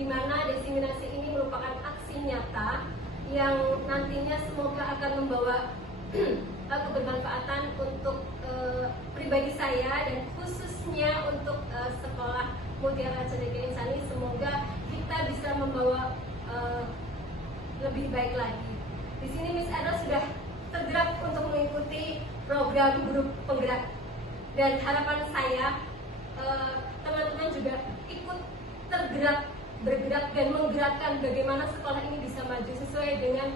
di mana diseminasi ini merupakan aksi nyata yang nantinya semoga akan membawa kebermanfaatan untuk pribadi saya dan khususnya untuk sekolah Mutiara Cendekia Insani. Semoga kita bisa membawa lebih baik lagi. Di sini Miss Erna sudah tergerak untuk mengikuti program guru penggerak, dan harapan saya teman-teman juga ikut bergerak dan menggerakkan bagaimana sekolah ini bisa maju sesuai dengan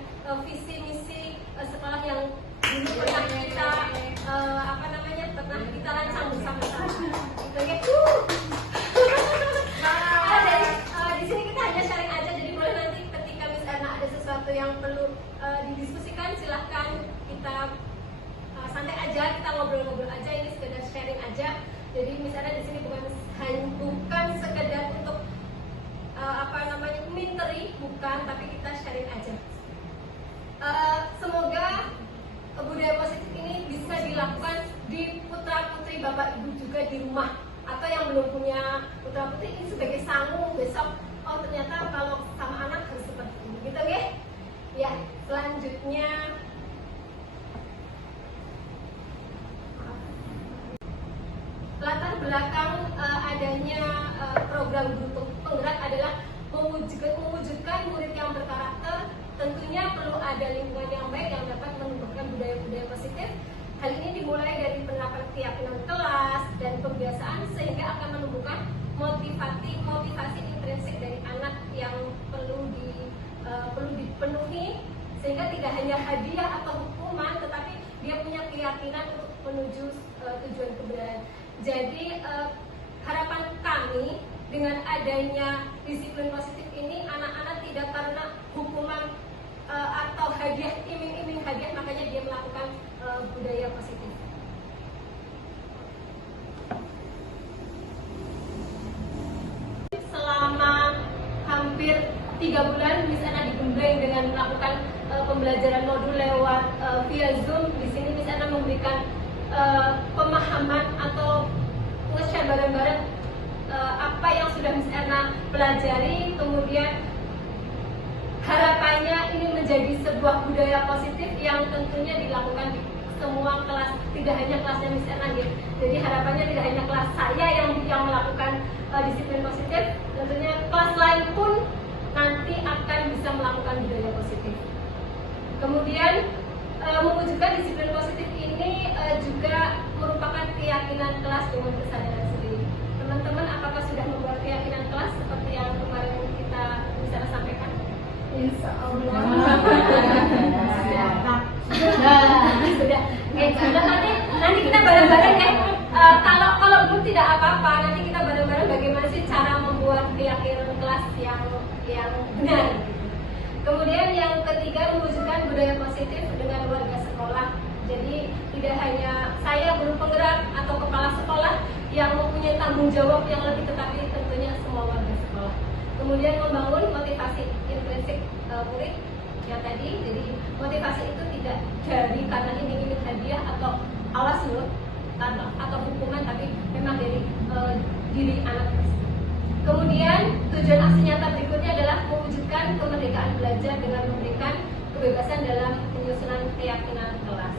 visi misi sekolah yang dulu pernah kita pernah kita rancang bersama-sama. Gitu ya. Di sini kita hanya sharing aja, jadi boleh nanti ketika Miss Erna ada sesuatu yang perlu didiskusikan, silahkan kita santai aja, kita ngobrol-ngobrol aja, ini sekedar sharing aja. Jadi Miss Erna di sini bukan sekedar untuk minteri, bukan, tapi kita sharing aja. Semoga budaya positif ini bisa dilakukan di putra-putri Bapak Ibu juga di rumah, atau yang belum punya putra-putri ini sebagai sangu besok, oh ternyata kalau sama anak harus seperti ini, gitu ya. Ya, selanjutnya latar belakang adanya program guru penggerak adalah mewujudkan murid yang berkarakter. Tentunya perlu ada lingkungan yang baik yang dapat menumbuhkan budaya-budaya positif. Hal ini dimulai dari penerapan keyakinan kelas dan kebiasaan sehingga akan menumbuhkan motivasi intrinsik dari anak yang perlu dipenuhi, sehingga tidak hanya hadiah atau hukuman, tetapi dia punya keyakinan untuk menuju tujuan kebenaran. Jadi harapan kami dengan adanya disiplin positif ini, anak-anak tidak karena hukuman atau hadiah, iming-iming hadiah, makanya dia melakukan budaya positif. Selama hampir 3 bulan Miss Erna digembleng dengan melakukan pembelajaran modul lewat via Zoom. Di sini Miss Erna memberikan pemahaman atau nge-share bareng-bareng apa yang sudah Miss Erna pelajari, kemudian harapannya ini menjadi sebuah budaya positif yang tentunya dilakukan di semua kelas, tidak hanya kelasnya Miss Erna ya. Jadi harapannya tidak hanya kelas saya yang melakukan disiplin positif, tentunya kelas lain pun nanti akan bisa melakukan budaya positif. Kemudian mewujudkan disiplin positif ini juga merupakan keyakinan kelas dengan kesadaran sendiri. Teman-teman, apakah sudah membuat keyakinan kelas seperti yang kemarin kita bisa sampaikan? Insya Allah. Sudah. Nanti kita bareng-bareng kalau belum tidak apa-apa, nanti kita bareng-bareng bagaimana sih cara membuat keyakinan kelas yang benar. Kemudian yang ketiga, mewujudkan budaya positif dengan warga sekolah. Jadi tidak hanya saya guru penggerak atau kepala sekolah yang mempunyai tanggung jawab yang lebih, tetapi tentunya semua warga sekolah. Kemudian membangun motivasi intrinsik murid yang tadi. Jadi motivasi itu tidak dari karena iming-iming hadiah atau awas loh atau hukuman, tapi memang dari diri anak tersebut. Kemudian tujuan aksi nyata berikutnya adalah mewujudkan kemerdekaan belajar dengan memberikan kebebasan dalam penyusunan keyakinan kelas.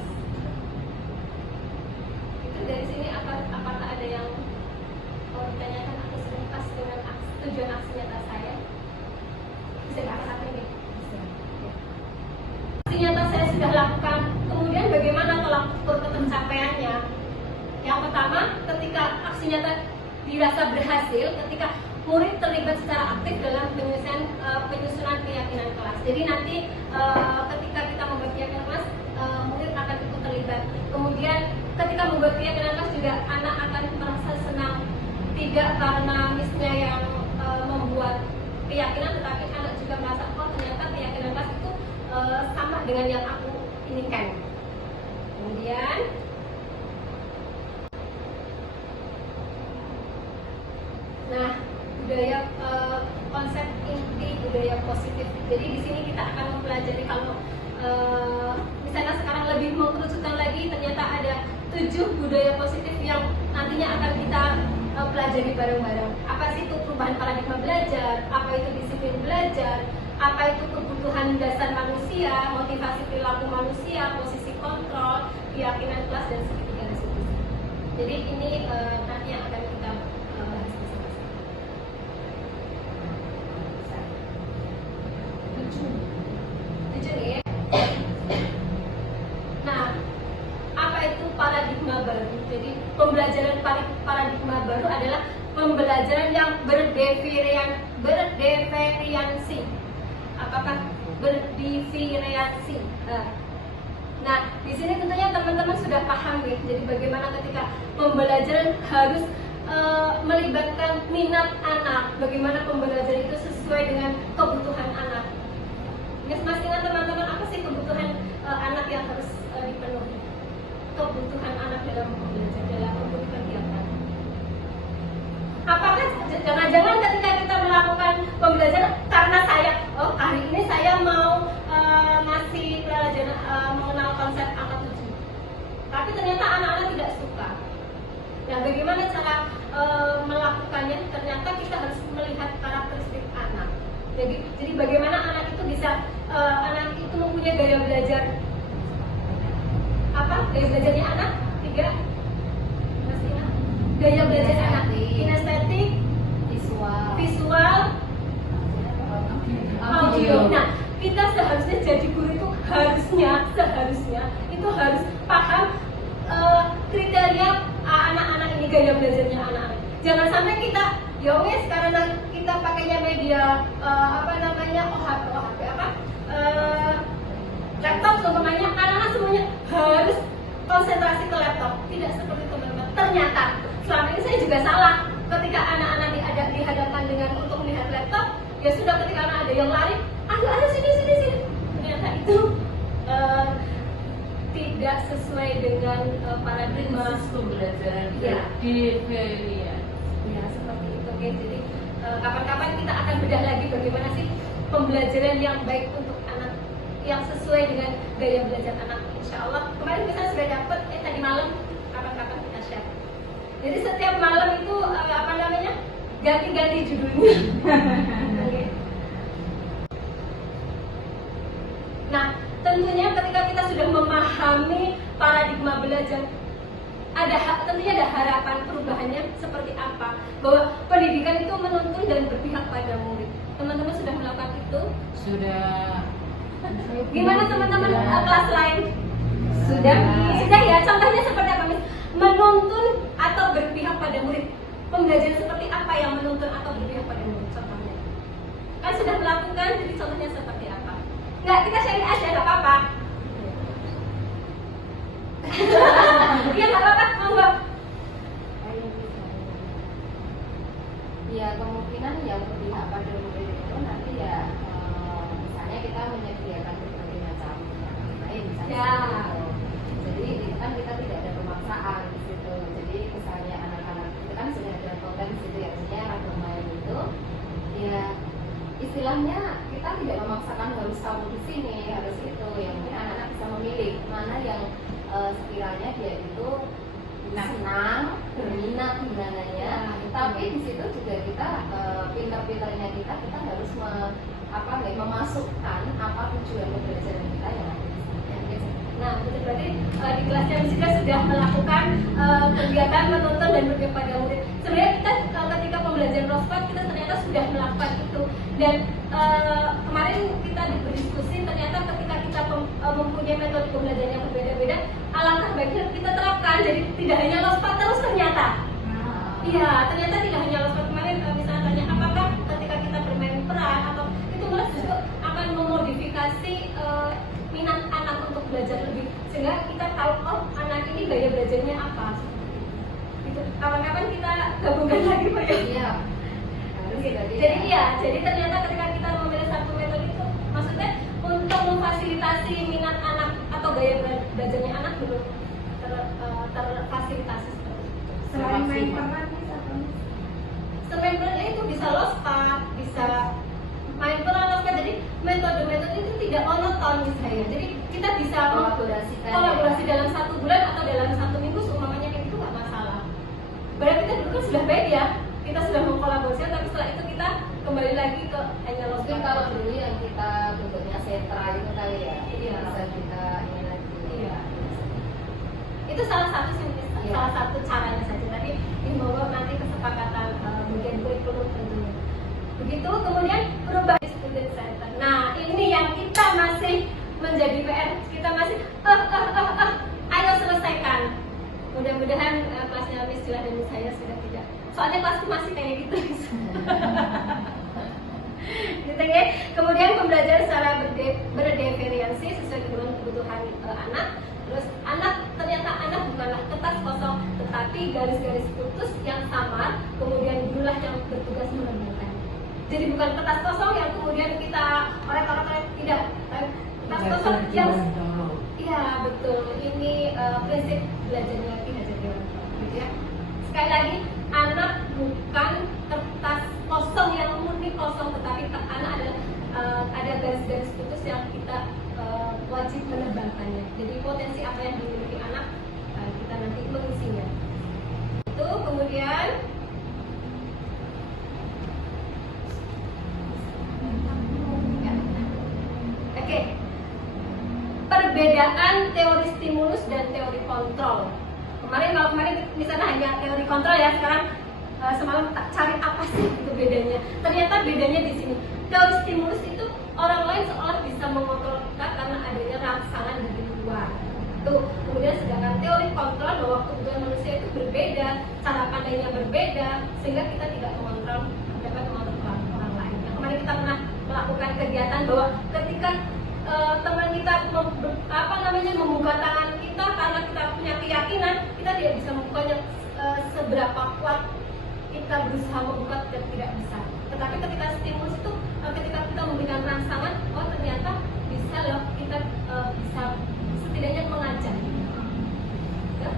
Itu dari sini apakah ada yang mau ditanyakan atau serentas dengan tujuan aksi nyata saya? Bisa diangkat ini. Aksi nyata saya sudah lakukan. Kemudian bagaimana tolak ukur pencapaiannya? Yang pertama, ketika aksi nyata dirasa berhasil, ketika murid terlibat secara aktif dalam penyusunan keyakinan kelas. Jadi nanti ketika kita membuat keyakinan kelas, murid akan ikut terlibat. Kemudian ketika membuat keyakinan kelas juga anak akan merasa senang, tidak karena misalnya yang membuat keyakinan, tetapi anak juga merasa oh ternyata keyakinan kelas itu sama dengan yang aku inginkan. Kemudian budaya konsep inti budaya positif. Jadi di sini kita akan mempelajari kalau misalnya sekarang lebih mengerucutkan lagi, ternyata ada 7 budaya positif yang nantinya akan kita pelajari bareng-bareng. Apa sih itu perubahan paradigma belajar, apa itu disiplin belajar, apa itu kebutuhan dasar manusia, motivasi perilaku manusia, posisi kontrol, keyakinan kelas, dan segitiga restitusi. Jadi ini nanti yang akan kita bahas bersama-sama. Tujuh nih. Nah, apa itu paradigma baru? Jadi pembelajaran paradigma baru adalah pembelajaran yang berdifferensi. Apakah berdifferensi? Nah, di sini tentunya teman-teman sudah paham ya. Jadi bagaimana ketika pembelajaran harus melibatkan minat anak, bagaimana pembelajaran itu sesuai dengan kebutuhan anak. Masih ingat teman-teman apa sih kebutuhan anak yang harus dipenuhi? Kebutuhan anak dalam pembelajaran, dalam membuat kegiatan. Apakah jangan-jangan ketika kita melakukan pembelajaran karena saya, hari ini saya mau ngasih pelajaran mengenal konsep angka 7, tapi ternyata anak-anak tidak suka. Nah, bagaimana cara melakukannya? Ternyata kita harus melihat karakteristik anak. Jadi bagaimana anak itu bisa mempunyai gaya belajar. Apa gaya belajarnya anak? 3. Masih ingat? Gaya belajar anak. Kinestetik, visual, audio. Nah, kita seharusnya jadi guru itu seharusnya itu harus paham kriteria anak-anak ini, gaya belajarnya anak-anak. Jangan sampai kita karena kita pakainya media laptop umpamanya, anak-anak semuanya harus konsentrasi ke laptop. Tidak seperti itu, teman-teman. Ternyata selama ini saya juga salah. Ketika anak-anak dihadapkan dengan untuk melihat laptop, ya sudah, ketika anak ada yang lari, ayo sini. Ternyata itu tidak sesuai dengan paradigma pembelajaran. Ya. Ya, seperti itu. Oke, jadi kapan-kapan kita akan bedah lagi bagaimana sih pembelajaran yang baik untuk anak, yang sesuai dengan gaya belajar anak. Insya Allah kemarin kita sudah dapat tadi malam, kapan-kapan kita share. Jadi setiap malam itu ganti-ganti judulnya. Okay. Nah, tentunya ketika kita sudah memahami paradigma belajar, tentunya ada harapan perubahannya seperti apa, bahwa pendidikan itu menuntun dan berpihak pada murid. Teman-teman sudah melakukan itu? Sudah. Gimana teman-teman kelas lain? Sudah ya. Contohnya seperti apa, Miss? Menuntun atau berpihak pada murid. Pembelajaran seperti apa yang menuntun atau berpihak pada murid? Contohnya kan sudah melakukan, jadi contohnya seperti apa? Nggak, kita sharing aja, nggak apa-apa. Iya, nggak apa-apa, monggo. Ya, kemungkinan yang berpihak pada murid itu nanti ya misalnya kita menyediakan berbagai macam lain misalnya Ya. gitu. Jadi itu kan kita tidak ada pemaksaan di situ. Jadi misalnya anak-anak itu kan sudah ada konten di situ ya, artinya anak bermain itu ya istilahnya kita tidak memaksakan harus kamu di sini, harus itu. Yang mungkin anak-anak bisa memilih mana yang sekiranya dia itu senang, berminat gimananya. Tapi di situ juga kita pintar-pintarnya kita harus memasukkan apa tujuan pembelajaran kita yang ada di sini. Nah, betul, berarti di kelasnya juga sudah melakukan kegiatan menuntun dan berpihak pada murid. Sebenarnya kita ketika pembelajaran Rospat kita ternyata sudah melakukan itu, dan kemarin kita berdiskusi ternyata ketika kita mempunyai metode pembelajaran yang berbeda-beda, alangkah baiknya kita terapkan. Jadi tidak hanya Rospat terus ternyata. Iya, ternyata tidak hanya Rospat. Kemarin misalnya tanya apakah ketika kita bermain peran atau itu malah justru akan memodifikasi minat anak untuk belajar lebih, sehingga kita tahu anak ini gaya belajarnya apa. Itu kapan-kapan kita gabungkan lagi, Pak ya. Iya. Jadi ternyata ketika kita memilih satu metode itu, maksudnya untuk memfasilitasi minat anak atau gaya belajarnya anak belum terfasilitasi seperti itu. Selain main peran, Selain peran itu bisa lospat, bisa main peran lospat. Jadi metode-metode itu tidak monoton misalnya. Jadi kita bisa kolaborasi dalam 1 bulan atau dalam 1 minggu, seumpamanya kayak itu nggak masalah. Berarti kita dulu kan sudah baik ya Mungkin kalau dulu yang kita bentuknya sentra itu kali ya, Iya. bisa kita ini lagi. Iya. Itu salah satu sih, Iya. salah satu caranya saja. Tapi dibawa nanti kesepakatan bagian kurikulum tentunya. Begitu, kemudian berubah di student center. Nah, ini yang kita masih menjadi PR, kita masih ayo selesaikan. Mudah-mudahan kelasnya Miss Jula dan saya sudah tidak. Soalnya kelasku masih kayak gitu. Gitu ya. Kemudian pembelajaran secara berdifferensiasi sesuai dengan kebutuhan anak. Terus ternyata anak bukanlah kertas kosong, tetapi garis-garis putus yang samar, kemudian jumlah yang bertugas menambahkan. Jadi bukan kertas kosong yang kemudian kita oret-oret, tidak. Kertas kosong yang iya betul. Ini prinsip belajarnya tidak jadi orang tua, gitu ya. Sekali lagi, anak bukan kertas kosong yang murni kosong, tetapi anak adalah ada garis-garis putus yang kita wajib menebalkannya. Jadi potensi apa yang dimiliki anak kita nanti mengisinya. Itu kemudian ya. Oke. Perbedaan teori stimulus dan teori kontrol. Kalau kemarin di sana hanya teori kontrol ya, sekarang semalam tak cari apa sih itu bedanya. Ternyata bedanya di sini. Teori stimulus itu orang lain seolah bisa mengontrol kita karena adanya rangsangan dari luar. Tuh, kemudian sedangkan teori kontrol bahwa kebutuhan manusia itu berbeda, cara pandangnya berbeda, sehingga kita tidak dapat mengontrol orang lain. Nah, kemarin kita pernah melakukan kegiatan bahwa ketika teman kita membuka tangan kita karena kita punya keyakinan, kita tidak bisa membukanya seberapa kuat kita berusaha membuka dan tidak bisa. Tetapi ketika stimulus itu, ketika kita memberikan rangsangan, oh ternyata bisa loh, kita bisa setidaknya mengajak. Ya?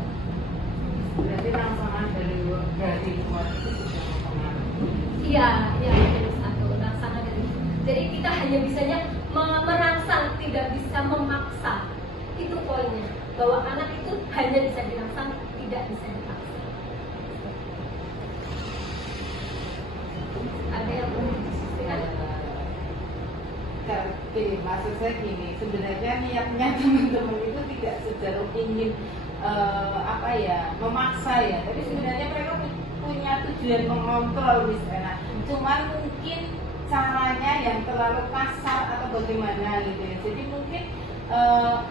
Berarti rangsangan dari luar itu sudah mempengaruhi. Iya, jadi satu rangsangan dari itu. Jadi kita hanya bisanya merangsang, tidak bisa memaksa. Itu poinnya, bahwa anak itu hanya bisa dirangsang, tidak bisa dipaksa. Ada yang perlu didiskusikan? Gini, maksud saya gini, sebenarnya niatnya teman-teman itu tidak sedang ingin memaksa ya, tapi sebenarnya mereka punya tujuan mengontrol misalnya. Cuman mungkin caranya yang terlalu kasar atau bagaimana gitu ya. Jadi mungkin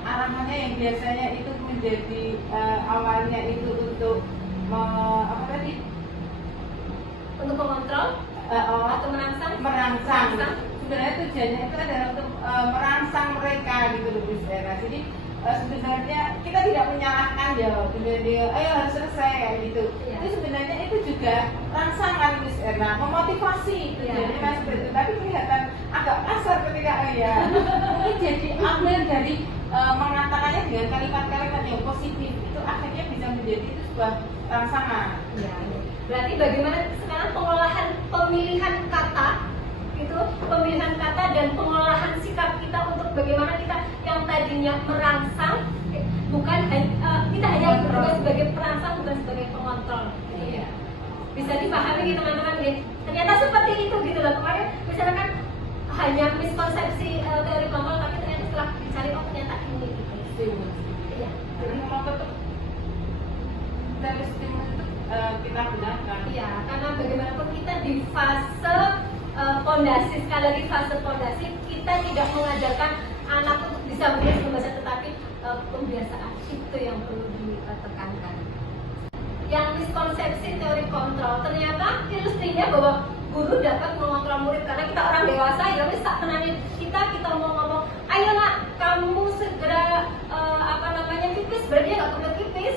arahannya yang biasanya itu menjadi awalnya itu untuk Untuk mengontrol atau merangsang? Sebenarnya tujuannya itu adalah untuk merangsang mereka gitu loh Bu Sera. Jadi sebenarnya kita tidak menyalahkan ya, ayo harus selesai kayak gitu. Iya. Itu sebenarnya itu juga rangsangan Bu Sera, memotivasi tujuannya kan seperti itu. Tapi kelihatan agak kasar ketika mungkin jadi ambil dari mengatakannya dengan kalimat-kalimat yang positif, itu akhirnya bisa menjadi itu sebuah rangsangan. Ya. Berarti bagaimana sekarang pemilihan kata itu, pemilihan kata dan pengolahan sikap kita untuk bagaimana kita yang tadinya merangsang, kita hanya bertugas sebagai perangsang, bukan sebagai pengontrol. Iya. Bisa dipahami gitu teman-teman ya. Ternyata seperti itu gitu loh. Kemarin misalnya kan hanya miskonsepsi teori kontrol, tapi ternyata setelah dicari ternyata ini gitu. Iya. Jadi memang tetap dari stimulus itu kita gunakan. Iya, karena bagaimanapun kita di fase fondasi, sekali lagi fase fondasi, kita tidak mengajarkan anak untuk bisa membaca, tetapi pembiasaan itu yang perlu ditekankan. Yang miskonsepsi teori kontrol, ternyata ilustrinya bahwa guru dapat mengontrol murid karena kita orang dewasa ya wis tak tenanin kita mau ngomong, ayo nak kamu segera pipis, berarti dia nggak kebelet pipis.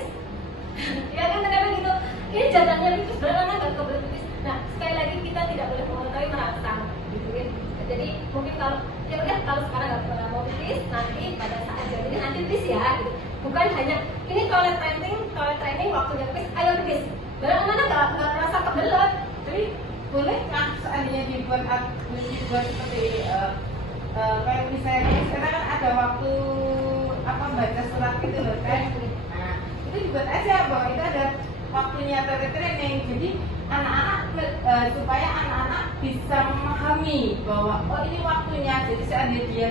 Ya kan kadang gitu, ini jatahnya pipis, berarti anak nggak kebelet pipis. Nah sekali lagi kita tidak boleh mengetahui merangsang gitu kan. Jadi mungkin kalau sekarang nggak mau pipis, nanti pada saat jam ini nanti pipis ya gitu. Bukan hanya ini toilet training waktunya pipis, ayo pipis. Berarti anak nggak merasa kebelet. Jadi boleh nggak seandainya dibuat seperti kayak misalnya sekarang kan ada waktu baca surat gitu loh kan. Nah itu dibuat aja bahwa itu ada waktunya training. Jadi supaya anak-anak bisa memahami bahwa oh ini waktunya, jadi seandainya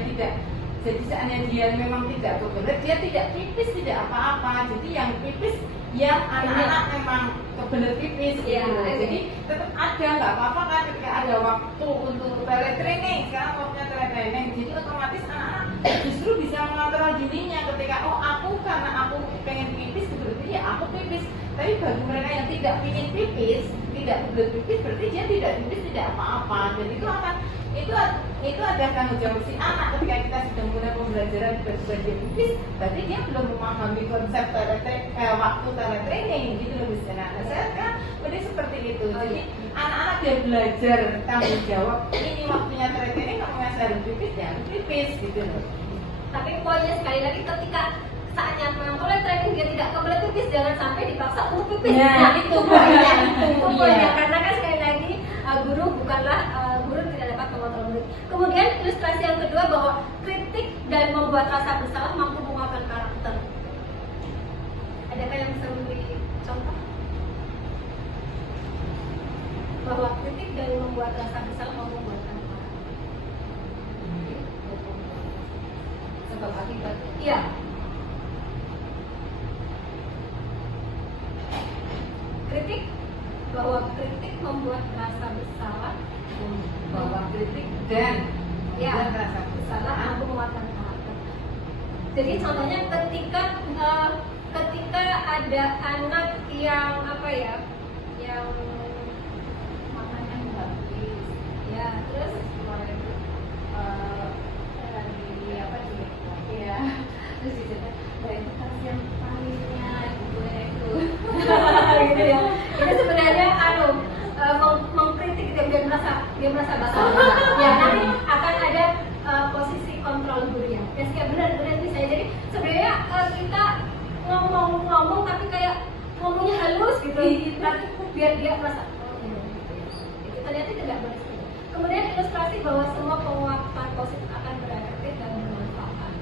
dia memang tidak kebelet, dia tidak pipis tidak apa-apa. Jadi yang pipis yang anak-anak memang kebelet pipis gitu. Jadi tetap ada, nggak apa-apa kan ketika ada waktu untuk teletraining. Sekarang waktunya teletraining, jadi otomatis anak-anak justru bisa mengontrol dirinya ketika oh aku karena aku pengen pipis berarti ya aku pipis. Tapi bagi mereka yang tidak ingin pipis, tidak kebelet pipis, berarti dia tidak pipis tidak apa-apa. Dan itu ada tanggung jawab si anak ketika kita sudah mulai pembelajaran belajar pipis, berarti dia belum memahami konsep waktu teletraining gitu loh Miss Ena. Nah, saya kan berarti seperti itu. Jadi anak-anak dia belajar tanggung jawab ini waktunya teletraining, kamu yang harus pipis ya harus pipis gitu loh. Tapi poinnya sekali lagi ketika saatnya memang teletraining dia tidak kebelet pipis, jangan sampai dipaksa untuk pipis. Nah, itu poinnya. Itu poinnya, karena kan sekali lagi guru bukanlah guru tidak dapat mengontrol murid. Kemudian ilustrasi yang kedua bahwa kritik dan membuat rasa bersalah mampu menguatkan karakter. Adakah yang bisa memberi contoh? Bahwa kritik dan membuat rasa bersalah mampu menguatkan karakter. Sebab akibat. Iya. Kritik, bahwa kritik membuat rasa bersalah, Bahwa kritik dan ya, rasa bersalah mampu menguatkan karakter. Jadi contohnya ketika ada anak yang apa ya, yang makannya nggak habis, ya terus kemarin lagi apa sih ya, terus dicerita, nah itu kasihan palingnya gitu gitu ya. Itu sebenarnya mengkritik dia merasa bersalah. Ya nanti akan ada posisi kontrol gurunya. Ya kayak benar itu saya. Jadi sebenarnya kita ngomong tapi kayak ngomongnya halus gitu. Nanti biar dia merasa oh iya. Itu ternyata tidak benar. Kemudian ilustrasi bahwa semua penguatan positif akan berefektif dan bermanfaat.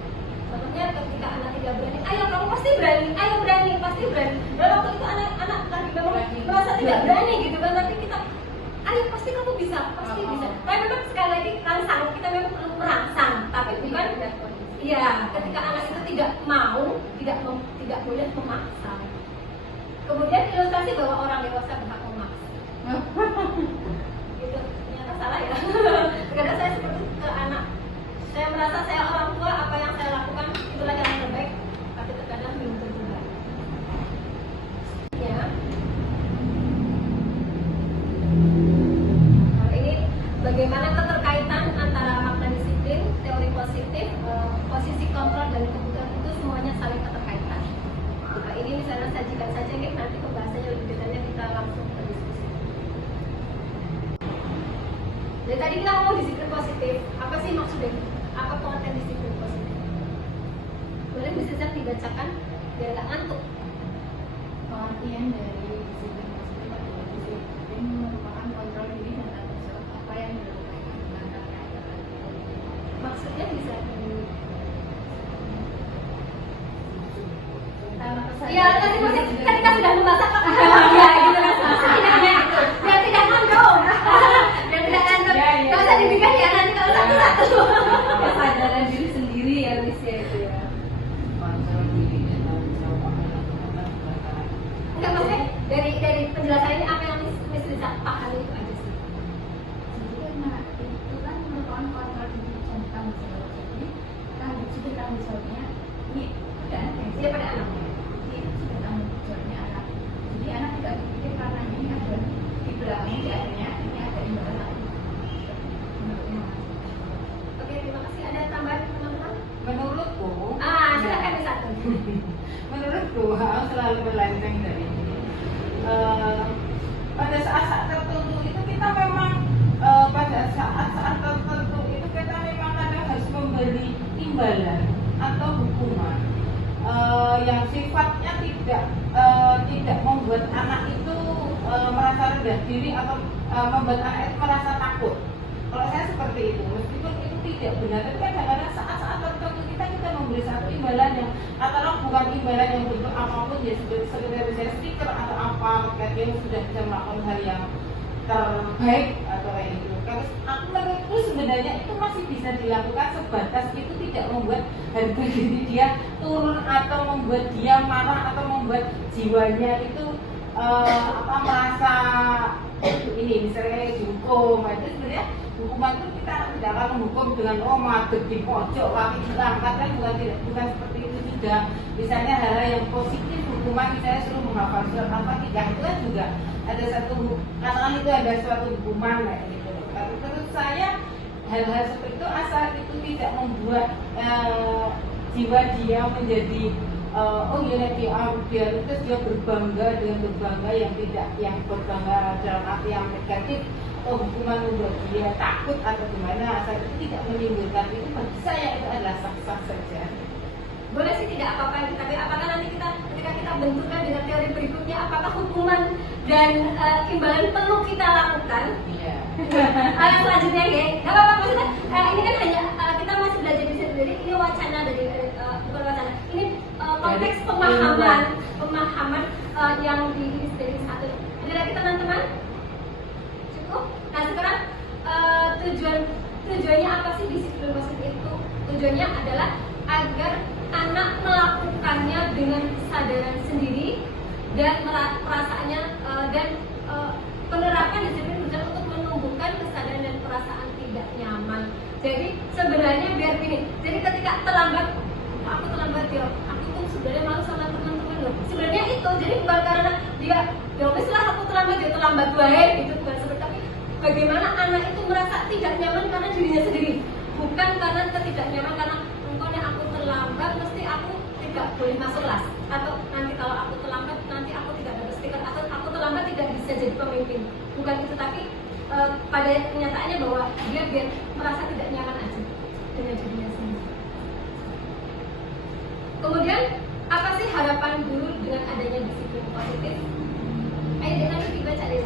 Contohnya ketika anak tidak berani, ayo kamu pasti berani, ayo berani, pasti berani. Dan waktu itu anak lagi memang merasa tidak berani gitu kan, tapi kita, ayo pasti kamu bisa, pasti bisa. Tapi memang sekali lagi rangsang, kita memang perlu merangsang, tapi bukan, iya, ketika anak itu tidak mau, tidak boleh memaksa. Kemudian ilustrasi bahwa orang dewasa berhak memaksa. Gitu, ternyata salah ya. Kadang saya seperti ke anak. Saya merasa saya orang tua, apa yang saya lakukan itulah yang terbaik, tapi terkadang belum tentu baik. Ya. Nah, ini bagaimana keterkaitan antara makna disiplin, teori positif, posisi kontrol dan kebutuhan itu semuanya saling keterkaitan. Nah, ini misalnya sajikan saja nih, nanti pembahasannya lebih detailnya kita langsung ke diskusi. Jadi tadi kita ngomong disiplin positif, apa sih maksudnya? Apa pengertian disiplin positif? Boleh bisa dibacakan biar nggak ngantuk. Pengertian dari disiplin positif adalah disiplin merupakan kontrol diri dan tanggung jawab apa yang dilakukan dengan kata-kata. Maksudnya bisa ya tadi masih ketika sudah memasak ya gitu kan setidaknya itu dan tidak ngandung dan tidak ngandung kalau saya dibikin ya nanti kalau satu-satu Kesadaran diri sendiri ya Miss ya itu ya. enggak maksudnya dari penjelasan ini apa yang Miss bisa pahami itu aja sih. Jadi karena itu kan merupakan kontrol diri dan tanggung jawab. Jadi tanggung jawabnya ini pada anak Dia pada anak. ini sudah tanggung jawabnya anak. Jadi anak tidak berpikir karena ini ada di belakangnya di akhirnya ini ada imbalan lagi. Menurutnya Oke, terima kasih. Ada tambahan teman-teman? Menurutku, Silakan Miss Satu. menurutku harus selalu melenceng dari ini. Pada saat-saat tertentu itu kita memang pada saat-saat tertentu itu kita memang kadang harus memberi imbalan atau hukuman yang sifatnya tidak membuat anak itu merasa rendah diri atau membuat anak itu merasa takut. Kalau saya seperti itu, meskipun itu tidak benar, tapi kadang-kadang saat-saat tertentu kita memberi satu imbalan yang katakanlah bukan imbalan yang bentuk apapun ya, sekedar misalnya stiker atau apa, ketika dia sudah bisa melakukan hal yang terbaik atau kayak gitu. Terus aku menurutku sebenarnya itu masih bisa dilakukan sebatas itu tidak membuat harga diri dia turun atau membuat dia marah atau membuat jiwanya itu merasa ini misalnya kayak dihukum. Itu sebenarnya hukuman itu kita tidak akan menghukum dengan madep di pojok kaki diangkat, kan bukan seperti itu juga. Misalnya hal-hal yang positif, hukuman misalnya suruh menghafal surat Al-Fatihah, itu kan juga ada satu katakan itu ada suatu hukuman kayak gitu. Tapi menurut saya hal-hal seperti itu asal itu tidak membuat jiwa dia menjadi oh iya dia terus dia berbangga dengan berbangga yang tidak, yang berbangga dalam arti yang negatif atau hukuman membuat dia takut atau gimana, asal itu tidak menimbulkan itu, bagi saya itu adalah sah-sah saja. Boleh sih tidak apa-apa, tapi apakah nanti kita ketika kita benturkan dengan teori berikutnya, apakah hukuman dan imbalan penuh kita lakukan? Iya. Selanjutnya ya, nggak apa-apa, maksudnya ini kan hanya kita masih belajar di sini, jadi ini wacana dari bukan wacana, ini konteks pemahaman yang dari satu. Ada lagi teman-teman? Cukup? Nah sekarang tujuannya apa sih disiplin positif itu? Tujuannya adalah agar anak melakukannya dengan kesadaran sendiri dan perasaannya dan penerapan disiplin berusaha untuk menumbuhkan kesadaran dan perasaan tidak nyaman. Jadi sebenarnya biar gini, jadi ketika aku terlambat ya, aku tuh sebenarnya malu sama teman-teman loh. Sebenarnya itu jadi bukan karena dia ya wes lah aku terlambat baik gitu, bukan seperti, tapi bagaimana anak itu merasa tidak nyaman karena dirinya sendiri, bukan karena ketidaknyaman karena aku terlambat mesti aku tidak boleh masuk kelas, atau nanti kalau aku terlambat nanti aku tidak dapat stiker, atau aku terlambat tidak bisa jadi pemimpin, bukan itu. Tapi pada kenyataannya bahwa dia biar merasa tidak nyaman aja dengan dirinya sendiri. Kemudian apa sih harapan guru dengan adanya disiplin positif? Ayo dengan dibaca deh.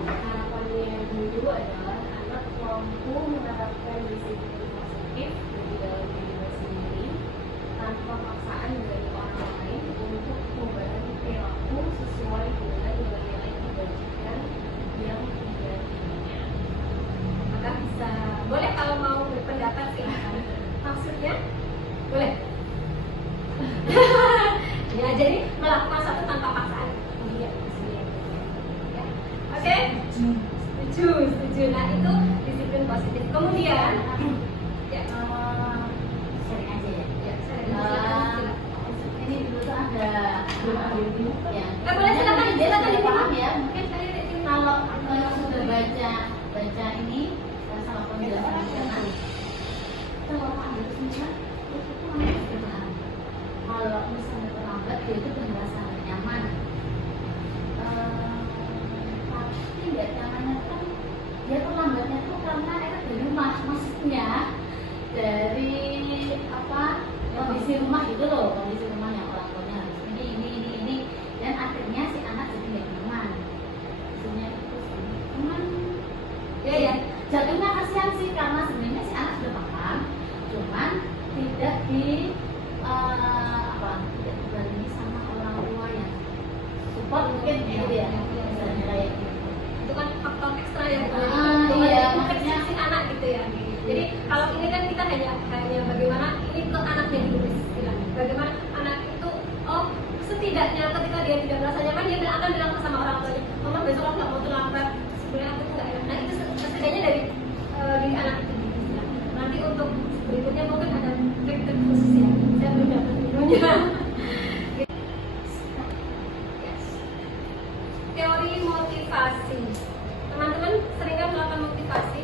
Harapannya dulu adalah anak mampu menerapkan disiplin positif di dalam dirinya sendiri tanpa paksaan dari orang lain untuk membangun perilaku sesuai dengan nilai-nilai kebajikan yang dia punya. Maka bisa, boleh kalau mau berpendapat silakan. Maksudnya boleh. Ya jadi melakukan satu tanpa paksaan. Iya, ya. Oke, setuju. Nah itu disiplin positif. Kemudian, ya. Sharing aja ya. Ya, silakan. Ini dulu tuh ada ya. Boleh silakan Paham ya. Mungkin kalau sudah baca ini salah penjelasan jangan kalau ambil semua itu namanya sudah paham. Kalau misalnya terlambat dia itu merasa nyaman. Tapi nggak nyamannya kan dia terlambatnya tuh karena enak di rumah, maksudnya dari kondisi rumah gitu loh, kondisi rumah yang orang tuanya harus ini dan akhirnya si anak jadi nggak nyaman. Maksudnya itu cuman ya jatuhnya kasihan sih karena sebenarnya si anak sudah paham, cuman tidak tidak dibarengi sama orang tua yang support mungkin gitu ya, misalnya kayak gitu. Itu kan faktor ekstra yang maksudnya si anak gitu ya. Jadi kalau ini kan kita hanya bagaimana ini ke anaknya dulu istilahnya. Bagaimana anak itu setidaknya ketika dia tidak merasa nyaman dia akan bilang sama orang tuanya, mama besok aku nggak mau terlambat, sebenarnya aku nggak enak. Nah itu setidaknya dari anak itu. Nanti untuk berikutnya mungkin ada trik khusus ya. Saya belum dapat ilmunya. Yes. Teori motivasi. Teman-teman sering kan melakukan motivasi?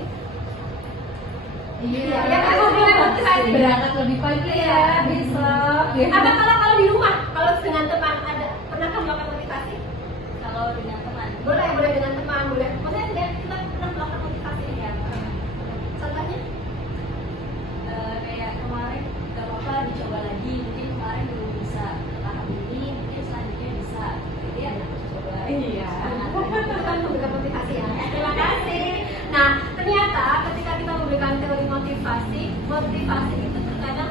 Iya, Ya kan mulai motivasi. berangkat lebih pagi Iya, bisa. Apa kalau di rumah? Kalau dengan teman pernahkah melakukan motivasi? kalau dengan teman. Boleh dengan teman, boleh. Maksudnya kita pernah melakukan motivasi ya. Contohnya? Kayak kemarin gak apa-apa dicoba lagi, mungkin kemarin belum bisa tahap ini, mungkin selanjutnya bisa, jadi ada coba. Iya. Itu kan memberikan motivasi ya. Terima kasih. Nah, ternyata ketika kita memberikan teori motivasi itu terkadang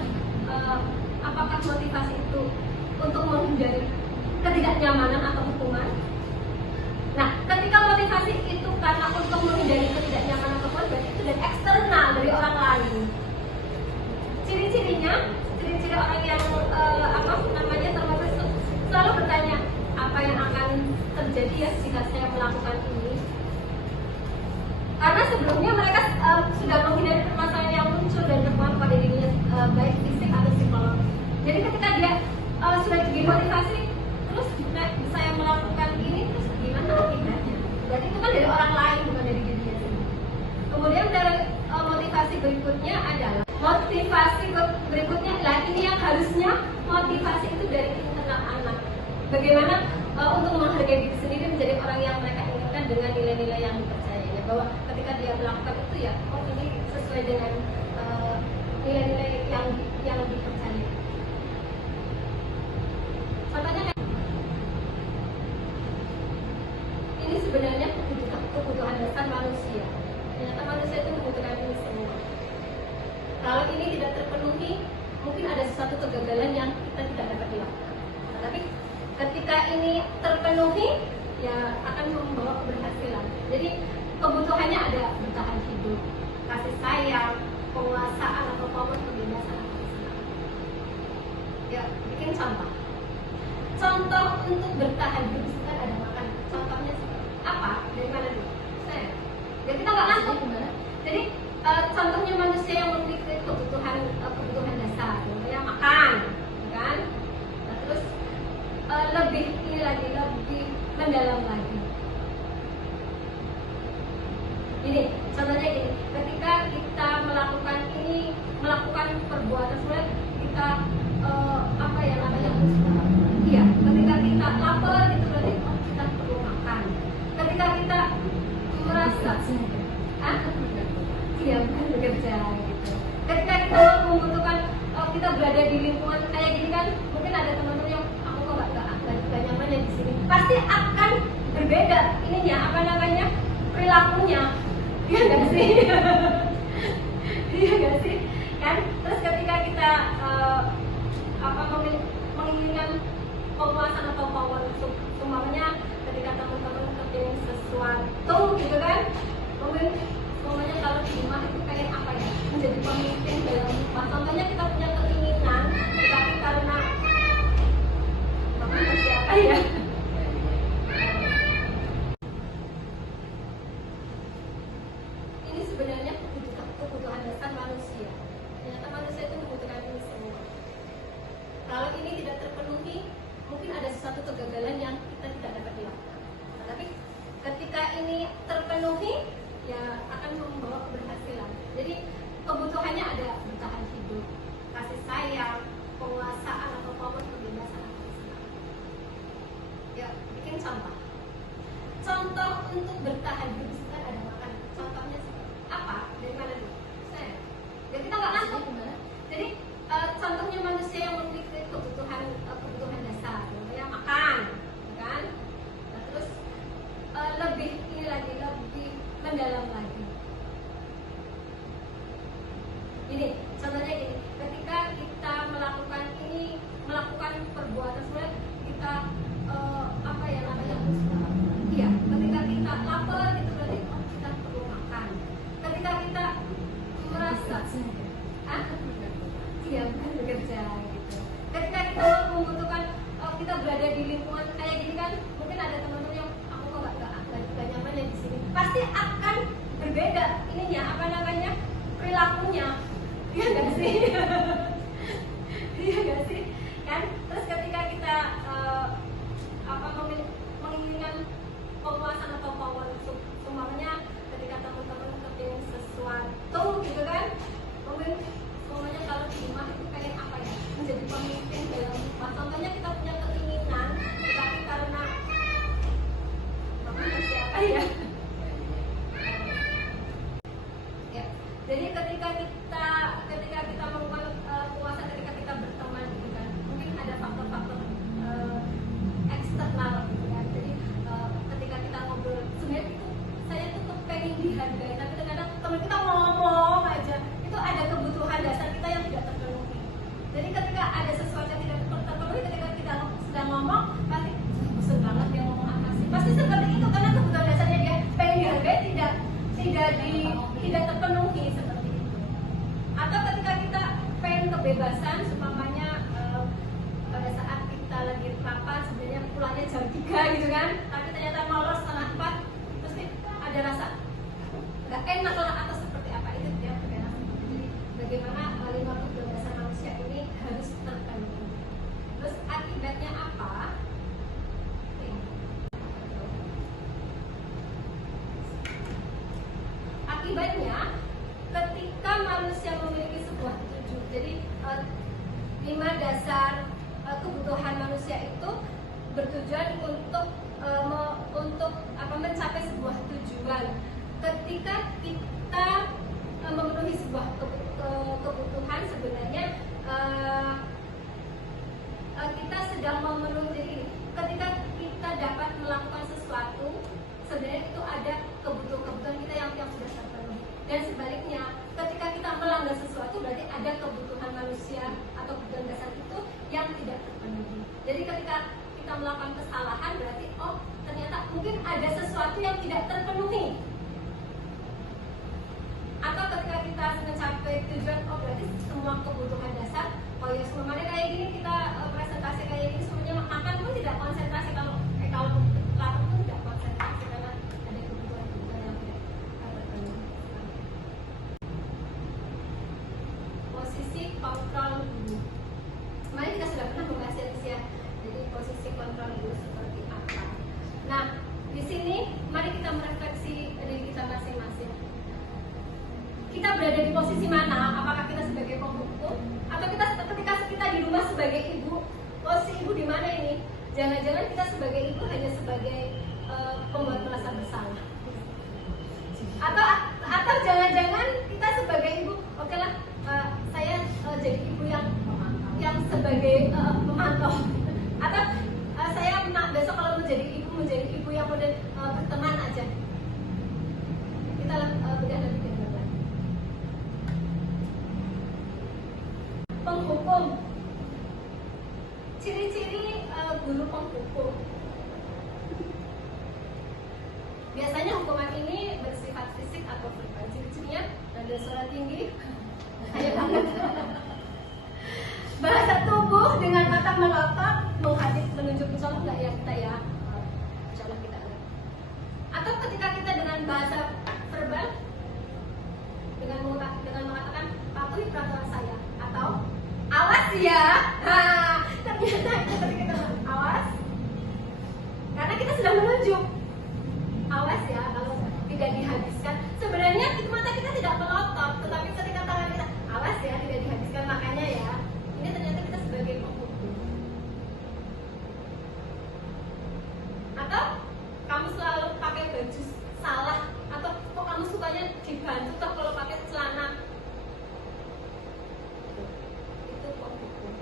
menghindari ketidaknyamanan atau hukuman. Nah, ketika motivasi itu karena untuk menghindari ketidaknyamanan atau hukuman, berarti itu dari eksternal, dari orang lain. Ciri-cirinya, ciri-ciri orang yang termotivasi selalu bertanya, apa yang akan terjadi ya jika saya melakukan ini? Karena sebelumnya mereka sudah menghindari permasalahan yang muncul dan berpengaruh pada dirinya, baik fisik atau psikologis. Jadi ketika dia sudah dimotivasi, terus saya melakukan ini, terus gimana akibatnya? Berarti itu kan dari orang lain, bukan dari dirinya sendiri. Kemudian dari motivasi berikutnya adalah ini yang harusnya motivasi itu dari internal anak. Bagaimana untuk menghargai diri sendiri, menjadi orang yang mereka inginkan dengan nilai-nilai yang dipercayainya, bahwa ketika dia melakukan itu ya, oh ini sesuai dengan nilai-nilai yang dipercayai. Contohnya ini sebenarnya kebutuhan dasar manusia. Ternyata manusia itu membutuhkan ini semua. Kalau ini tidak terpenuhi, mungkin ada sesuatu kegagalan yang kita tidak dapat dilakukan. Tapi ketika ini terpenuhi, ya akan membawa keberhasilan. Jadi kebutuhannya ada bertahan hidup, kasih sayang, penguasaan atau power, kebebasan atau kesenangan. Ya, bikin contoh. Contoh untuk bertahan hidup itu kan ada makan. Contohnya seperti apa? Dari mana dulu? Saya. Ya kita nggak langsung. Jadi contohnya manusia yang memiliki kebutuhan dasar, contohnya makan, kan? Nah, terus lebih mendalam lagi. Ini contohnya gini, ketika kita melakukan perbuatan sebenarnya kita iya, ketika kita lapar gitu berarti kita perlu makan. Ketika kita merasa iya bukan bekerja gitu. Ketika kita membutuhkan, kita berada di lingkungan kayak gini kan, mungkin ada teman-teman yang aku kok gak nyaman ya di sini. Pasti akan berbeda perilakunya, iya nggak sih? Iya nggak sih? Kan? Terus ketika kita menginginkan penguasaan atau power, semuanya ketika teman-teman kepingin sesuatu gitu kan, mungkin semuanya kalau di rumah itu kayak apa ya, menjadi pemimpin dalam rumah. Contohnya kita punya keinginan, tetapi karena siapa ya? Ini sebenarnya kebutuhan dasar manusia. Ternyata manusia itu membutuhkan ini semua. Kalau ini tidak terpenuhi, mungkin ada sesuatu kegagalan yang kita tidak dapat dilakukan. Tapi ketika ini terpenuhi, ya akan membawa keberhasilan. Jadi kebutuhannya ada bertahan hidup, kasih sayang, penguasaan atau power, kebebasan atau kesenangan. Ya, bikin contoh. Contoh untuk bertahan hidup itu kan ada makan. Contohnya seperti apa? Dari mana dulu? Saya. Ya kita nggak langsung. Jadi contohnya manusia yang memiliki kebutuhan dasar, contohnya makan, kan? Nah, terus lebih mendalam lagi. Ini contohnya gini, ketika kita melakukan perbuatan sebenarnya kita iya, ketika kita lapar gitu berarti kita perlu makan. Ketika kita merasa iya bukan bekerja gitu. Ketika kita membutuhkan, kita berada di lingkungan kayak gini kan, mungkin ada teman-teman yang aku kok gak nyaman ya di sini. Pasti akan berbeda perilakunya, iya nggak sih? Iya nggak sih? Kan? Terus ketika kita menginginkan penguasaan atau power, semuanya ketika teman-teman kepingin sesuatu gitu kan, mungkin semuanya kalau di rumah itu kayak apa ya, menjadi pemimpin dalam rumah. Contohnya kita punya keinginan, tetapi karena siapa ya? Ya, jadi ketika kita melakukan puasa, ketika kita berteman gitu kan, mungkin ada faktor-faktor eksternal gitu kan. Jadi ketika kita ngobrol, sebenarnya itu saya tuh kepengen dihargai, tapi terkadang teman kita ngomong aja, itu ada kebutuhan dasar kita yang tidak terpenuhi. Jadi ketika ada sesuatu yang tidak terpenuhi, ketika kita sedang kebebasan, seumpamanya pada saat kita lagi rapat sebenarnya pulangnya jam 3 gitu kan, tapi ternyata molor setengah 4, terus ada rasa nggak enak lah atau seperti apa, itu dia berkaitan. Jadi bagaimana 5 kebebasan manusia ini harus terpenuhi. Terus akibatnya apa? Akibatnya ketika manusia memiliki sebuah tujuan, jadi 5 dasar kebutuhan manusia itu bertujuan untuk mencapai sebuah tujuan. Ketika kita memenuhi sebuah kebutuhan, sebenarnya kita sedang memenuhi. Ketika kita dapat melakukan sesuatu, sebenarnya itu ada kebutuhan kita yang sudah terpenuhi. Dan sebaliknya, ketika kita melanggar sesuatu, berarti ada kebutuhan manusia atau kebutuhan dasar itu yang tidak terpenuhi. Jadi ketika kita melakukan kesalahan, berarti oh ternyata mungkin ada sesuatu yang tidak terpenuhi. Atau ketika kita mencapai tujuan, oh berarti semua kebutuhan dasar, oh ya semuanya kayak gini, kita presentasi kayak gini, semuanya makan pun tidak konsentrasi, kalau lapar pun tidak konsentrasi karena ada kebutuhan yang tidak terpenuhi. Posisi kontrol dulu. Kemarin kita sudah pernah membahas ya, jadi posisi kontrol dulu seperti apa. Nah, di sini mari kita merefleksi diri kita masing-masing. Kita berada di posisi mana? Apakah kita sebagai penghukum atau ketika kita di rumah sebagai ibu? Posisi ibu di mana ini? Jangan-jangan kita sebagai ibu hanya sebagai pembuat merasa bersalah. Atau jangan-jangan kita sebagai ibu, oke lah, saya jadi ibu yang sebagai pemantau. Atau saya besok kalau menjadi ibu yang model berteman aja. Kita bedah lebih dalam. Penghukum. Ciri-ciri guru penghukum. Biasanya hukuman ini bersifat fisik atau verbal. Ciri-cirinya nada suara tinggi, kayak banget. Bahasa tubuh dengan mata melotot, menghadap menunjuk, insyaallah enggak ya kita ya? Insyaallah kita enggak. Atau ketika kita dengan bahasa verbal, dengan mengatakan patuhi peraturan saya, atau awas ya. Ternyata ketika kita awas, karena kita sudah menunjuk. Awas ya, kalau tidak dihabiskan. Sebenarnya mata kita tidak melotot, tetapi ketika tangan kita awas ya, tidak dihabiskan. Makanya ya, ini ternyata kita sebagai penghukum. Atau kamu selalu pakai baju salah, atau kok kamu sukanya dibantu toh kalau pakai celana. Itu penghukum.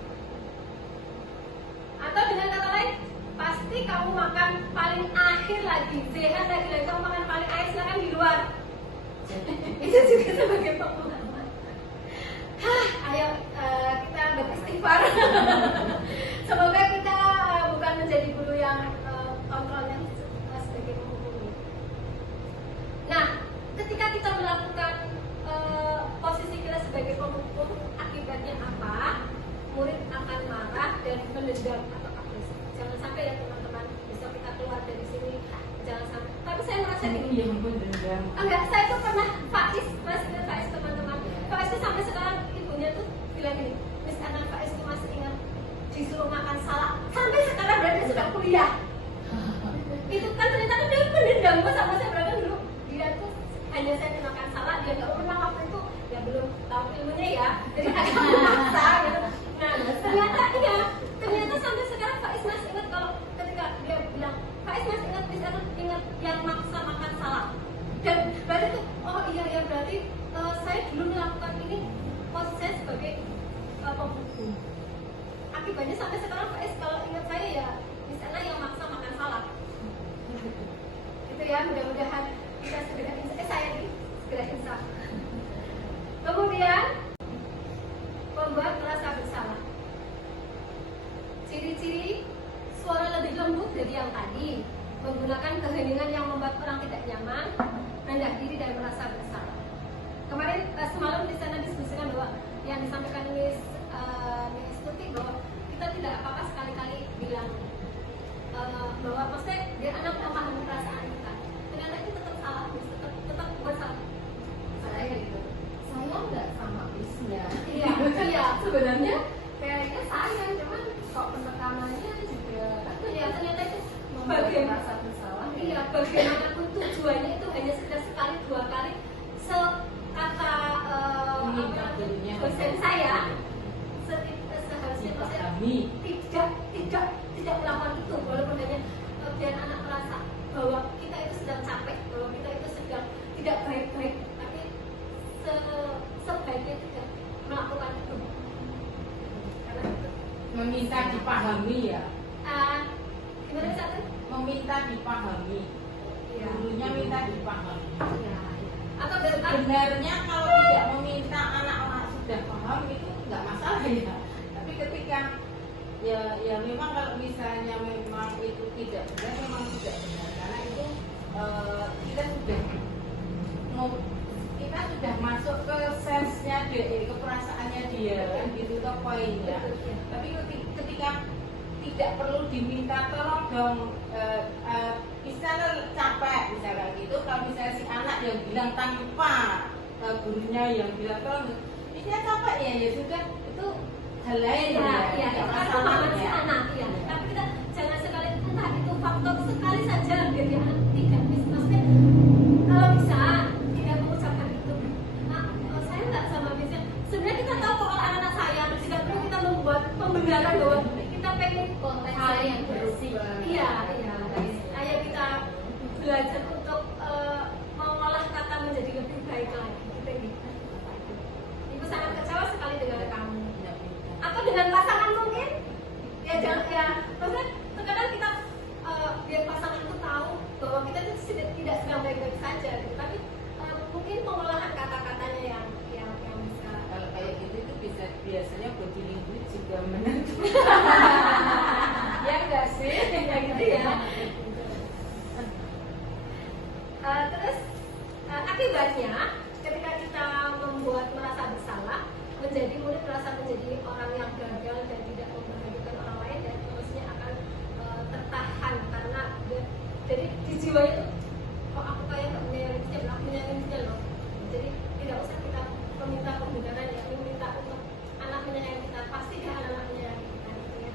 Atau dengan kata lain, pasti kamu makan paling akhir lagi, sehat lagi, kamu makan paling akhir, silakan di luar. Itu juga sebagai penghukum. Ayo kita beristighfar. Semoga kita bukan menjadi guru yang kontrolnya sebagai penghukum. Nah, ketika kita melakukan posisi kita sebagai penghukum, akibatnya apa? Murid akan marah dan mendendam atau agresif. Jangan sampai ya teman-teman, besok kita keluar dari sini, jangan sampai. Tapi saya merasa ini yang mendendam. enggak, saya tuh pernah Faiz, masih ingat Faiz teman-teman. Faiz tuh sampai sekarang ibunya tuh bilang gini, Miss Anak Faiz tuh masih ingat disuruh makan salak. Sampai sekarang berarti sudah kuliah. Itu kan ternyata kan dia mendendam sama saya, berarti dulu dia tuh hanya saya makan salak, dia nggak pernah waktu itu ya belum tahu ilmunya ya, jadi agak memaksa gitu. Nah ternyata sampai sekarang Faiz masih ingat kalau ketika dia bilang Faiz masih ingat Miss Anak ingat yang maksa makan salak. Dan berarti tuh oh iya ya, berarti saya dulu melakukan ini posisi saya sebagai penghukum. Akibatnya sampai sekarang Faiz kalau ingat saya ya misalnya yang maksa makan salak. Itu ya, mudah-mudahan bisa segera saya segera insaf. Kemudian membuat merasa bersalah. Ciri-ciri suara lebih lembut dari yang tadi, menggunakan keheningan yang membuat orang tidak nyaman, rendah diri dan merasa bersalah. Kemarin semalam di sana diskusikan bahwa yang disampaikan Miss Miss Tuti bahwa kita tidak apa-apa sekali-kali bilang bahwa maksudnya biar anak memahami perasaan kita. Ternyata itu tetap salah, Miss, tetap buat salah. Saya gitu, saya nggak sama bisnya. Iya, iya. Sebenarnya kayaknya saya, cuman kok penekanannya juga Ya ternyata itu membuat bagian merasa bersalah. iya, bagaimanapun tujuannya itu hanya sekedar sekali dua kali sekata Meminta dirinya. dosen saya seharusnya Dipahami. tidak melakukan itu walaupun hanya biar anak merasa bahwa kita itu sedang capek, bahwa kita itu sedang tidak baik-baik, tapi sebaiknya tidak melakukan itu karena itu Meminta dipahami ya. gimana satu? Meminta dipahami. Iya. Gurunya minta dipahami. Iya. Atau Sebenarnya kalau tidak meminta anak-anak sudah paham itu nggak masalah ya. Tapi ketika ya memang kalau misalnya memang itu tidak benar, memang tidak benar karena itu kita sudah masuk ke sensenya dia, ke perasaannya dia kan gitu toh poinnya. Tapi ketika tidak perlu diminta tolong dong, misalnya capek misalnya gitu, kalau misalnya si anak yang bilang tanpa gurunya yang bilang tolong, misalnya capek ya sudah itu hal lain iya, ya, itu kan masalah pemahaman si ya. anak, iya. Tapi kita jangan sekali entah itu faktor sekali saja jadi anak tidak bisa. Maksudnya kalau bisa tidak mengucapkan itu. Nah, saya nggak sama bisa. Sebenarnya kita tahu kok kalau anak-anak saya tidak perlu kita membuat pembenaran bahwa kita pengen Konteksnya yang bersih. Iya, iya. Ayo kita belajar untuk mengolah kata menjadi lebih baik lagi. Kita gitu. Ibu sangat kecewa sekali dengan kamu. Atau dengan pasangan mungkin ya jangan ya maksudnya terkadang kita biar pasangan itu tahu bahwa kita itu tidak sedang baik-baik saja gitu. Tapi mungkin pengolahan kata-katanya yang bisa Kalau kayak gitu itu bisa biasanya body language juga menentukan. Ya enggak sih? ya gitu ya. Terus akibatnya ketika kita membuat merasa bersalah, menjadi murid merasa menjadi orang yang gagal dan tidak membahagiakan orang lain, dan terusnya akan tertahan karena jadi di jiwanya tuh kok aku kayak nggak menyayangi loh. Jadi tidak usah kita meminta pembenaran ya, meminta untuk anak menyayangi kita, pasti dia anak menyayangi kita gitu ya.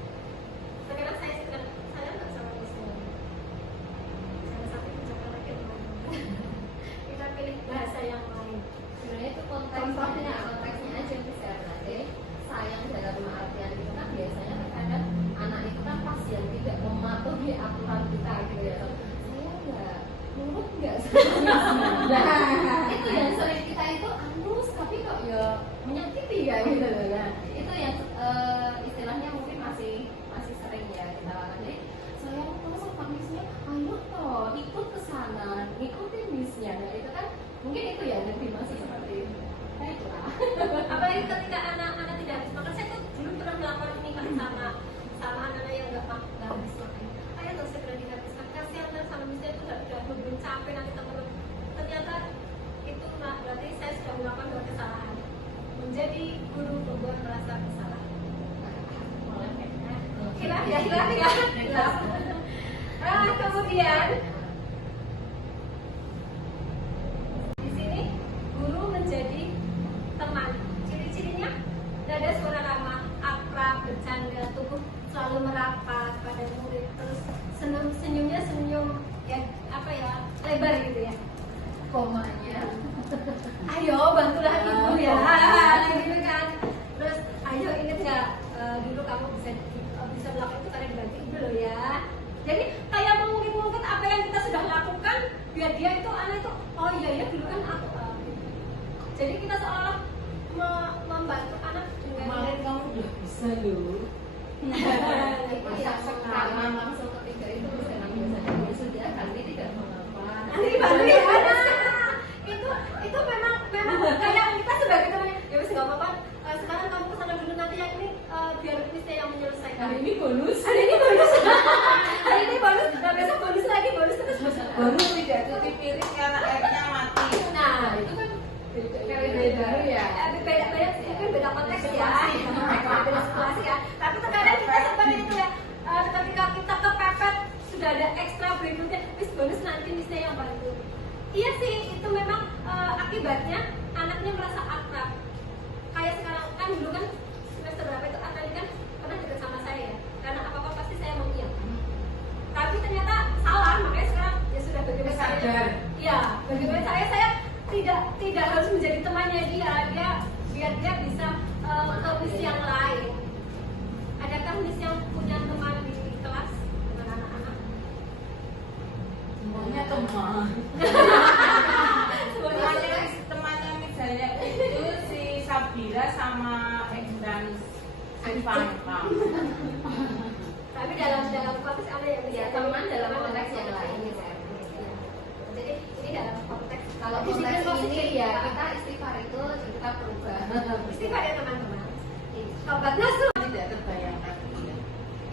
Sekarang saya nggak sama Muslim. Jangan sampai ucapan lagi kita pilih bahasa yang lain. Sebenarnya itu konteksnya aja bisa nanti sayang dalam artian itu kan biasanya terkadang anak itu kan pas yang tidak mematuhi aturan kita gitu ya. Saya nurut nggak itu yang sering kita itu halus tapi kok ya menyakiti ya gitu loh ya. Itu yang istilahnya mungkin masih sering ya kita lakukan. Jadi saya terus sama misnya, ayo toh ikut ke sana, ngikutin misnya. Nah itu kan mungkin itu ya lebih masih seperti itu. Baiklah. Apalagi ketika anak-anak tidak habis makan, saya tuh dulu pernah melakukan ini kan sama anak-anak yang nggak habis makan. Ayo tuh segera dihabiskan, kasihan kan sama misalnya itu udah belum capek nanti teman-teman. Ternyata itu berarti saya sudah melakukan dua kesalahan, menjadi guru membuat merasa bersalah. Hilaf ya. Kemudian di sini guru menjadi teman. Ciri-cirinya nada suara ramah, akrab, bercanda, tubuh selalu merapat pada murid, terus senyumnya senyum ya apa ya lebar gitu ya. Komanya Ayo bantulah ibu ya, nah, gitu kan. Terus ayo inget nggak dulu kamu bisa melakukan itu karena dibantu ibu loh ya. Jadi kayak mengungkit-ungkit apa yang kita sudah lakukan biar dia itu anak itu oh iya ya dulu kan aku gitu. Jadi kita seolah membantu anak dengan Kemarin kamu udah bisa loh. itu yang sekarang langsung ketiga itu bisa biasanya ya sudah kali tidak mengapa. nanti dibantu ya. Itu memang kayak kita sebagai temannya ya wis nggak apa-apa. Sekarang kamu kesana dulu, nanti yang ini biar Mister yang menyelesaikan. Hari ini bonus. Hari ini bonus, nah besok bonus lagi, bonus terus. Baru tidak cuci piring karena airnya mati. Nah Itu kan beda baru ya. beda mungkin beda konteks ya. iya sih, itu memang akibatnya anaknya merasa akrab. Kayak sekarang kan dulu kan semester berapa itu Atali kan pernah dekat sama saya ya, karena apa-apa pasti saya mengiyakan. Tapi ternyata salah, makanya sekarang ya sudah bagaimana saya. Sadar. Iya, bagaimana saya tidak harus menjadi temannya dia biar dia bisa ke misi yang lain. Adakah misi yang punya teman di kelas dengan anak-anak? Semuanya teman. Semuanya Temannya misalnya itu si Sabira sama dan Sivanka. tapi dalam konteks ada yang Ya, teman dalam konteks yang lain ya. Jadi ini dalam konteks Kalau disiplin konteks positif ini ya kita istighfar itu kita berubah. istighfar ya teman-teman. Tobatnya tuh Tidak terbayangkan.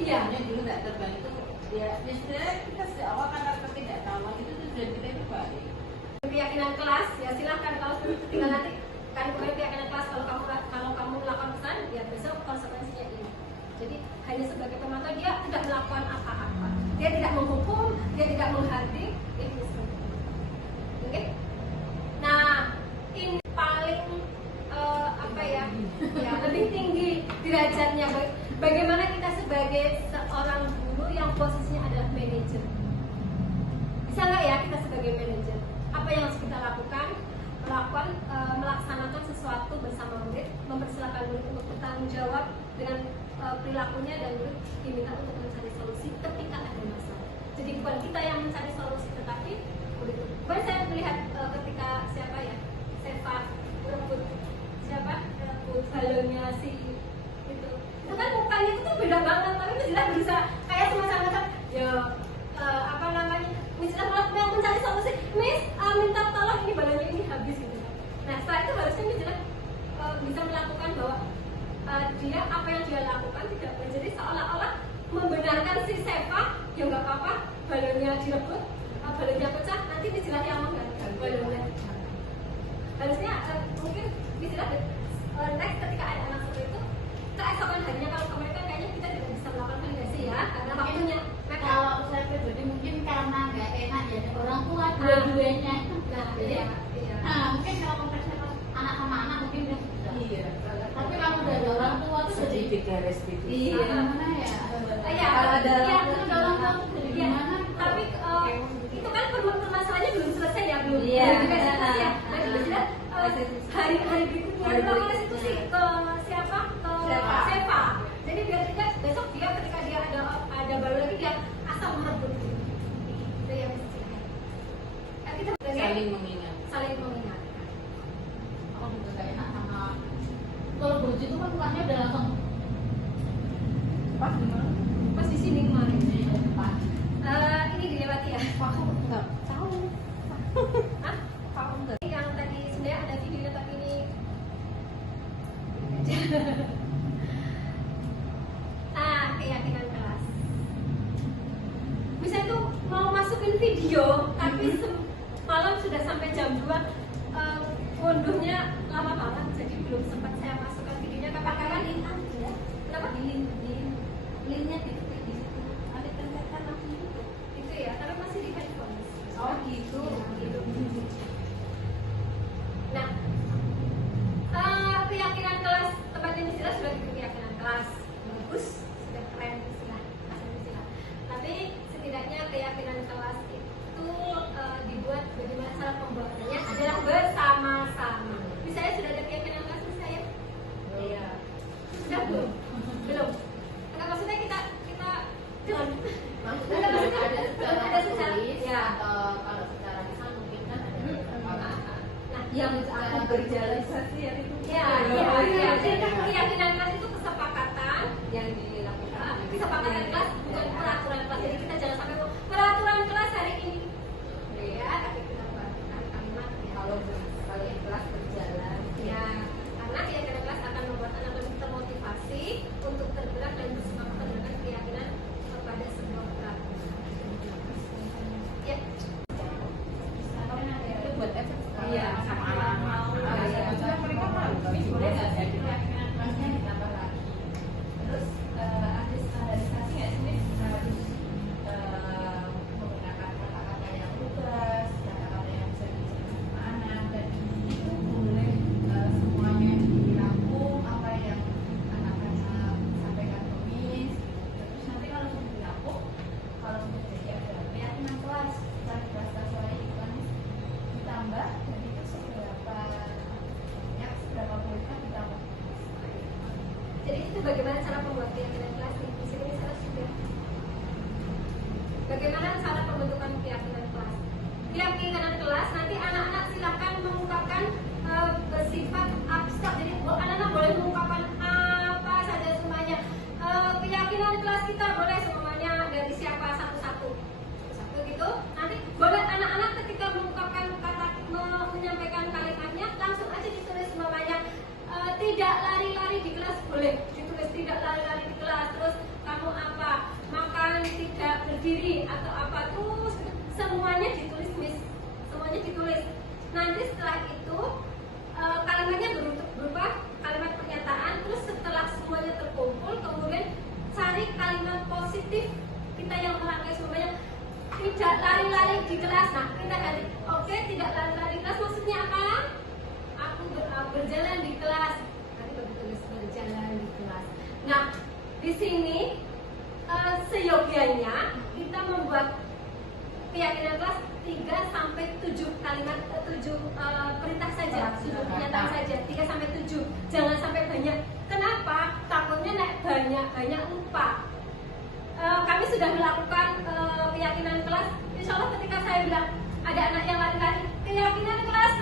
iya. Hanya dulu tidak terbayang itu ya sebenarnya kita sejak awal karena ketidaktahuan itu tujuan kita itu baik. Keyakinan kelas ya silahkan kalau tinggal nanti kan kemudian keyakinan kelas kalau kamu melakukan kesalahan ya besok konsekuensinya ini. Jadi hanya sebagai pemantau dia tidak melakukan apa-apa, dia tidak menghukum, dia tidak menghardik, itu seperti itu. Oke? Nah ini paling apa ya lebih tinggi derajatnya. Bagaimana kita sebagai seorang guru yang posisinya adalah manajer? Bisa nggak ya kita sebagai manajer? Apa yang harus kita lakukan? Melaksanakan sesuatu bersama murid, mempersilahkan murid untuk bertanggung jawab dengan perilakunya dan murid diminta untuk mencari solusi ketika ada masalah. Jadi bukan kita yang mencari solusi, tetapi murid. Kemarin saya melihat ketika siapa ya, Seva rebut balonnya si itu kan mukanya itu tuh beda banget, tapi Mijilah berusaha kayak semacam ya apa namanya, Mijilah malah mencari solusi, Miss minta tolong ini balonnya ini habis gitu. Nah setelah itu harusnya Mijilah bisa melakukan bahwa dia apa yang dia lakukan tidak menjadi seolah-olah membenarkan si Seva ya nggak apa-apa balonnya direbut, balonnya pecah, nanti Mijilah yang mengganti balonnya. Harusnya mungkin Mijilah next ketika ada anak seperti itu, keesokan harinya kalau ke mereka kayaknya kita tidak bisa melakukan validasi ya karena waktunya. Kalau saya pribadi mungkin karena nggak enak ya orang tua dua-duanya. Nah, iya. Nah, mungkin kalau konteksnya pas anak sama anak mungkin dia bisa. Iya. Tapi kalau dari orang tua tuh jadi Tiga restitusi. Iya. gimana ya? Iya, Kalau ada iya, Kalau orang tua tuh jadi iya. gimana? Tapi itu kan permasalahannya belum selesai ya, belum. Iya. Belum restitusi ya. Nanti Mijilah hari berikutnya melakukan restitusi ke siapa? Ke Seva. Jadi biar tidak besok dia ketika dia ada balon lagi dia asal merebut. Itu yang Mijilah. Kita Saling mengingat. saling mengingatkan. Aku juga nggak enak sama kalau Boji itu kan rumahnya udah langsung Pas gimana? Pas di sini kemarin. di depan. Ini dilewati ya. Aku nggak tahu. Hah? Tahu nggak? Ini yang tadi sebenarnya ada videonya tapi ini keyakinan kelas. Bisa tuh mau masukin video tapi malam sudah sampai jam 2 unduhnya lama banget jadi belum sempat saya masukkan videonya. Kapan-kapan link aja. Kenapa? Linknya di situ. Ada contekan langsung gitu. Itu ya, tapi masih di handphone. Oh gitu. Gitu. Nah, keyakinan kelas tempatnya Mijilah sudah keyakinan kelas bagus, sudah keren istilah. Tapi setidaknya keyakinan kelas itu dibuat bagaimana cara pembuatannya adalah bersama-sama. Misalnya sudah ada keyakinan kelas saya? Iya. Sudah belum? Belum. Enggak, maksudnya kita jangan. Maksudnya ada secara tulis ya. atau kalau secara lisan mungkin kan ada beberapa. Nah, Yang akan berjalan sosial itu. ya. Jadi kan keyakinan kelas itu kesepakatan yang dilakukan. kesepakatan kelas bukan peraturan kelas. Jadi kita jangan sampai peraturan kelas hari ini ya, tapi kita buat kalimat ya. Kalau yang kelas berjalan. Ya, karena keyakinan kelas akan membuat anak lebih termotivasi untuk tergerak dan bersemangat menjalankan keyakinan kepada sebuah peraturan. Ya. Itu buat efek Iya. sama anak-anak. bagaimana cara pembentukan keyakinan kelas. Keyakinan kelas nanti anak-anak silakan mengungkapkan bersifat abstrak. Jadi anak-anak boleh mengungkapkan apa saja semuanya. Keyakinan kelas kita boleh semuanya dari siapa satu-satu gitu. Nanti boleh anak-anak ketika mengungkapkan kata menyampaikan kalimatnya langsung aja ditulis semuanya. Tidak lari-lari di kelas boleh ditulis tidak lari-lari di kelas. Terus kamu apa? Makan tidak berdiri atau apa tuh semuanya ditulis Miss. Semuanya ditulis. Nanti setelah itu kalimatnya berupa kalimat pernyataan. Terus setelah semuanya terkumpul kemudian cari kalimat positif kita yang merangkai semuanya. Tidak lari-lari di kelas. Nah kita ganti. Oke, tidak lari-lari di kelas maksudnya apa? Aku berjalan di kelas. Nanti tulis berjalan di kelas. Nah di sini seyogianya kita membuat keyakinan kelas 3 sampai 7 kalimat 7 perintah saja, 7 pernyataan saja, 3 sampai 7. Jangan sampai banyak. Kenapa? Takutnya naik banyak lupa. Kami sudah melakukan keyakinan kelas. Insya Allah ketika saya bilang ada anak yang lari-lari, keyakinan kelas